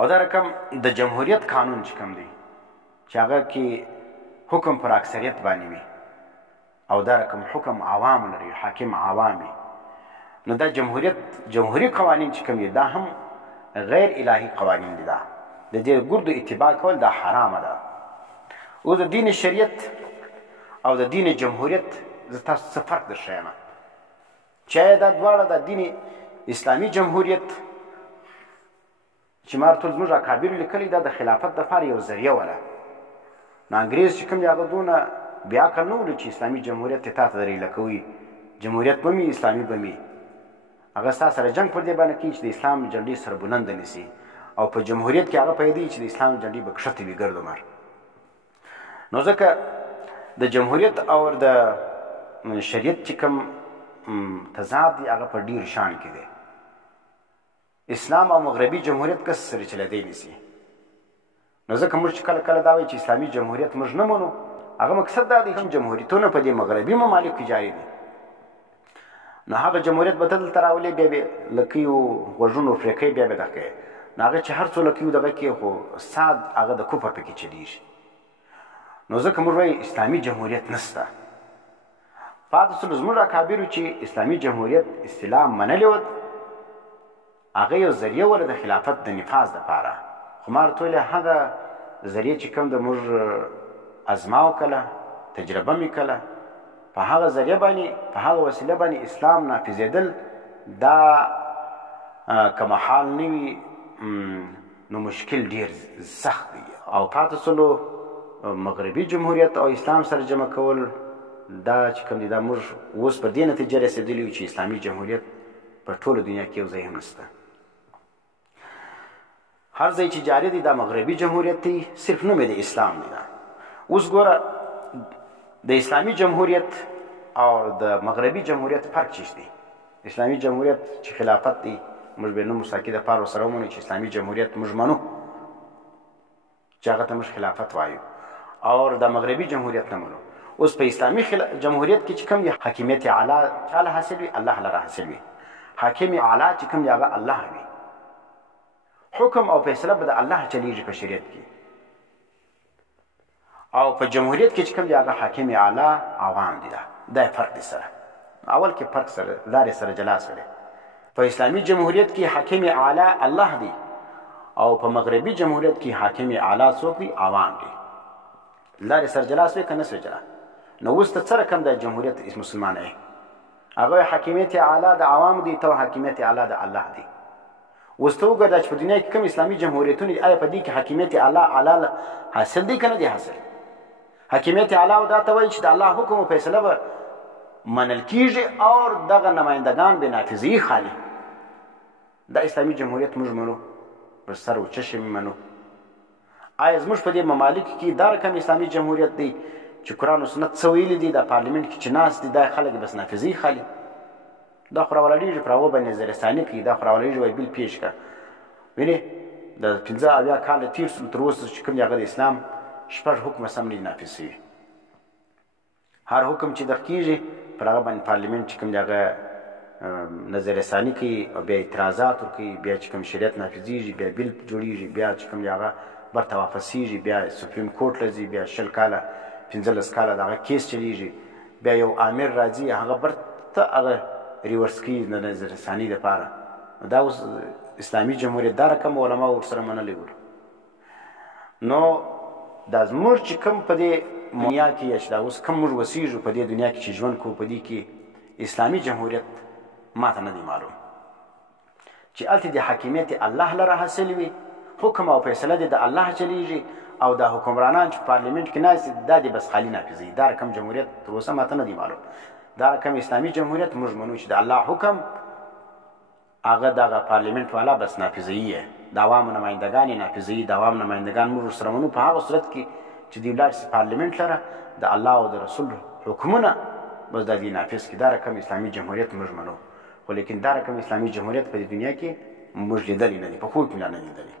او دا رقم د جمهوریت قانون چې کوم دی چې هغه کې حکم پر اکثریت باندې وي او دا رقم حکم عوام لري، حاکم عوامي، نو دا جمهوري قوانین چې کوم دي دا هم غیر الهي قوانین دي. دا د دې ګردو اتباع کول دا حرامه ده. اوس د دین شریعت او د دین جمهوریت زه تاسو څه فرق درښیم چې دا دواړه د دین اسلامي جمهوریت چې مار ټول زموږ اکابرو لیکلي دا د خلافت دپاره یو ذریعه وله. نو انګرېز چې کوم دی هغه دونه بې عقل نه ولو چې اسلامي جمهوریت یې تا ته دریله کوي، جمهوریت به وي اسلامي به وي، هغه ستا سره جنګ پر دې باندې کوي چې د اسلام جنډې سره بلنده نیسي او په جمهوریت کې هغه پیدا چې د اسلام جنډې به کښته وي ګرد عمر. نو ځکه د جمهوریت او د شریعت چې کوم تضاد دی هغه په ډېر شان کې دی. اسلام او مغربي جمهوریت کس سره چلېدی نیسي. نو ځکه موږ چې کله کله دا وایي چې اسلامي جمهوریت موږ نه منو، هغه مقصد دا دی کوم جمهوریتونه په دې مغربي ممالکو کې جاري دي، نو هغه جمهوریت به ته دلته راولې بیا به لکیو غوږونو پرې کوي، بیا به دغه کوي. نو هغه چې هر څو لکیو دغه کوي خو ساد هغه د کفر پکې چلیږي. نو ځکه موږ وایي اسلامي جمهوریت نسته. پاتې سول زموږ اکابرو چې اسلامي جمهوریت اصطلاح منلې وه، هغه یو ذریعه وله د خلافت د نفاذ دپاره. خو ما ورته ویلې هغه ذریعه چې کوم د موږ ازما وکړه، تجربه مې کړه، په هغه ذریعه باندې په هغه وسیله باندې اسلام نافذېدل دا که محال نه وي نو مشکل ډېر سخت دی. او پاتې سولو مغربي جمهوریت او اسلام سره جمع کول دا چې کوم دی دا موږ اوس پر دې نتیجه رسېدلي یو چې اسلامي جمهوریت په ټوله دنیا کې یو ځای هم نشته. هر ځای چې جاري دی دا مغربي جمهوریت دی، صرف نوم یې د اسلام دی. اوس ګوره د اسلامي جمهوریت او د مغربي جمهوریت فرق چیش دی؟ اسلامي جمهوریت چې خلافت دی موږ به نوم مساکي دپاره ورسره ومنو چې اسلامي جمهوریت موږ منو چې هغه ته موږ خلافت وایو، او د مغربي جمهوریت نه منو. اوس په اسلامي جمهوریت کې چې کوم دی حاکمیت اعلی چا له حاصل وي؟ الله لره حاصل وي. حاکم اعلی چې کوم دی هغه الله وي. حکم او فیصله به د الله چلیږي په شریعت کې، او په جمهوریت کې چې کوم دی هغه حاکم اعلی عوام دي. دا فرق دی سره اول کې فرق سره لارې سره جلا سره. په اسلامي جمهوریت کې حاکم اعلی الله دی او په مغربي جمهوریت کې حاکم اعلی څوک دی؟ عوام دي. لارې سره جلا سوی که نه سوی جلا؟ نو اوس ته څه رقم د جمهوریت مسلمان یې؟ هغه حاکمیت اعلی د عوام دی، ته حاکمیت اعلی د الله دی. اوس ته وګوره چې په دنیا کې کوم اسلامي جمهوریتونه دي، آیا په دې کې حاکمیت اعلی حاصل دی که نه دی حاصل؟ حاکمیت اعلی دا ته وایي چې د الله حکم او فیصله به منل کیږي او دغه نمایندگان به نافذي خالي. دا اسلامي جمهوریت موږ منو، پر سر و چشم منو. آیا زموږ په دې ممالک کې دا رقم اسلامي جمهوریت دی چې قرآن و سنت څه ویلي دي د پارلیمنټ کې چې ناست دي دا خلک بس نافذي خالي؟ دا خو راولاړېږي پر هغو باندې نظرثاني کوي، دا خو راولاړېږي وایي بل پیش کړه. وینې د 15 کاله تېر سول تر اوسه چې کوم دی هغه د اسلام 6 حکم سم نه دي نافذ شوي. هر حکم چې دغه کېږي پر هغه باندې پارلیمنټ چې کوم دی هغه نظرثاني کوي او بیا اعتراضات ورکوي، بیا چې کوم شریعت نافذېږي بیا بل جوړېږي، بیا چې کوم دی هغه برته واپسېږي، بیا سپریم کورټ ته ځي، بیا 20 کاله 15 کاله دغه کیس چلیږي، بیا یو امیر راځي هغه برته هغه ریورس کوي د نظرثاني دپاره. دا اوس اسلامي جمهوریت دا رقم علما ورسره منلی ول. نو دا زموږ چې کوم په دې دنیا کې یا چې دا اوس کوم موږ اوسېږو په دې دنیا کې چې ژوند کوو په دې کې اسلامي جمهوریت ما ته نه دی معلوم چې هلته د حاکمیت الله لره حاصل وي، حکم او فیصله دې د الله چلیږي، او دا حکمرانان چې پارلیمنټ کې ناست دي دا دې بس خالي نافظوي. دا رقم جمهوریت تر اوسه ما ته نه دی معلوم. دا رقم اسلامي جمهوریت موږ منو چې د الله حکم هغه دغه پارلیمنټ والا بس نافظوي، د عوامو نمایندګان یې نافظوي. د عوامو نمایندګان موږ ورسره منو په هغه صورت کې چې دوی ولاړ شي پارلیمنټ لره د الله او د رسول حکمونه بس دا دې نافظ کړي. دا رقم اسلامي جمهوریت موږ منو. خو لیکن دا رقم اسلامي جمهوریت په دې دنیا کې موږ لیدلی نه دي، په خوب کې لا نه لیدلی.